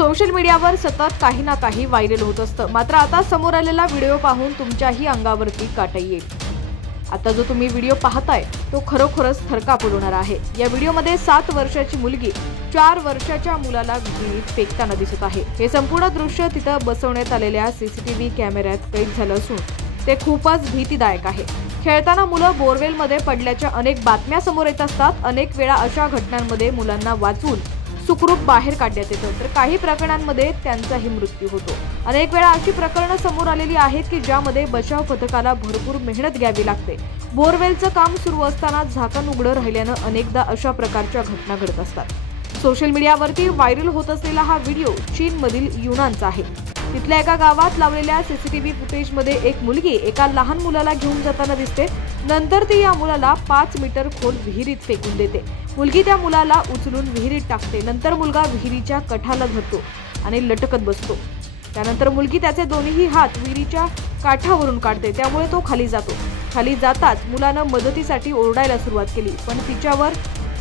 Social मीडियावर सतत काही ना काही व्हायरल होत असतं। मात्र आता समोर आलेला व्हिडिओ पाहून तुमच्याही अंगावरती काटा येईल। आता जो तुम्ही व्हिडिओ पाहताय तो खरोखरच थरकाप उडवणारा आहे। या व्हिडिओमध्ये 7 वर्षाची मुलगी 4 वर्षाच्या मुलाला विहिरीत फेकताना दिसत आहे। हे संपूर्ण दृश्य तिथं बसवण्यात आलेल्या सीसीटीव्ही कॅमेऱ्यात कैद झालं असून ते खूपच भीतीदायक आहे। खेळताना मुलं बोरवेलमध्ये पडल्याच्या अनेक बातम्या समोर येत असतात। अनेक वेळा अशा घटनांमध्ये मुलांना वाचवून सुखरूप बाहेर काढण्यात येतं, तर काही प्रकरणांमध्ये त्यांचाही मृत्यू होतो। अनेक वेळा अशी प्रकरणं समोर आलेली आहेत की ज्यामध्ये बचाव पथकाला भरपूर मेहनत घ्यावी लागते। बोरवेलचं काम सुरू असताना झाकण उघडं राहिल्यानं अनेकदा अशा प्रकारच्या घटना घडत असतात। सोशल मीडियावरती व्हायरल होत असलेला हा व्हिडिओ चीनमधील युनानचा आहे। तिथल्या एका गावात लावलेल्या सीसीटीव्ही फुटेजमध्ये एक मुलगी एका लहान मुलाला घेऊन जाताना दिसते। नंतर ती या मुलाला 5 मीटर खोल विहिरीत फेकून देते। मुलगी त्या मुलाला उचलून विहिरीत टाकते। नंतर मुलगा विहिरीच्या काठाला धरतो आणि लटकत बसतो। त्यानंतर मुलगी त्याचे दोन्ही हात विहिरीच्या काठावरून काढते, त्यामुळे तो खाली जातो। खाली जाताच मुलानं मदतीसाठी ओरडायला सुरुवात केली, पण तिच्यावर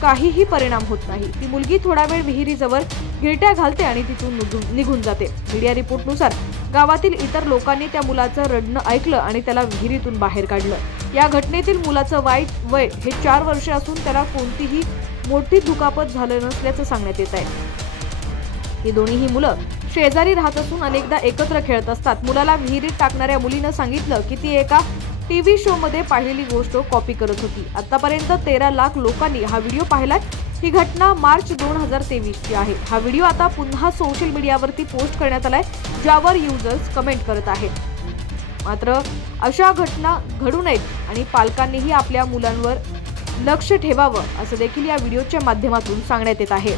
काहीही परिणाम होत नाही। ती मुलगी थोडा वेळ विहिरीजवळ गिरट्या घालते आणि तिथून निघून जाते। मीडिया रिपोर्टनुसार गावातील इतर लोकांनी त्या मुलाचं रडणं ऐकलं आणि त्याला विहिरीतून बाहेर काढलं। या घटनेतील मुलाचं वय हे 4 वर्षे असून त्याला कोणतीही मोठी दुखापत झालं नसल्याचं सांगण्यात येत आहे। ही दोन्ही मुलं शेजारी राहत असून अनेकदा एकत्र खेळत असतात। मुलाला विहिरीत टाकणाऱ्या मुलीनं सांगितलं की ती एका टीव्ही शो मध्ये पाहिलेली गोष्ट कॉपी करत होती। आतापर्यंत 13 लाख लोकांनी हा व्हिडिओ पाहिलाय। ही घटना मार्च 2023 ची आहे। हा व्हिडिओ आता पुन्हा सोशल मीडियावरती पोस्ट करण्यात आलाय, ज्यावर युजर्स कमेंट करत आहेत। मात्र अशा घटना घडू नयेत आणि पालकांनीही आपल्या मुलांवर लक्ष ठेवावं असं देखील या व्हिडिओच्या माध्यमातून सांगण्यात येत आहे।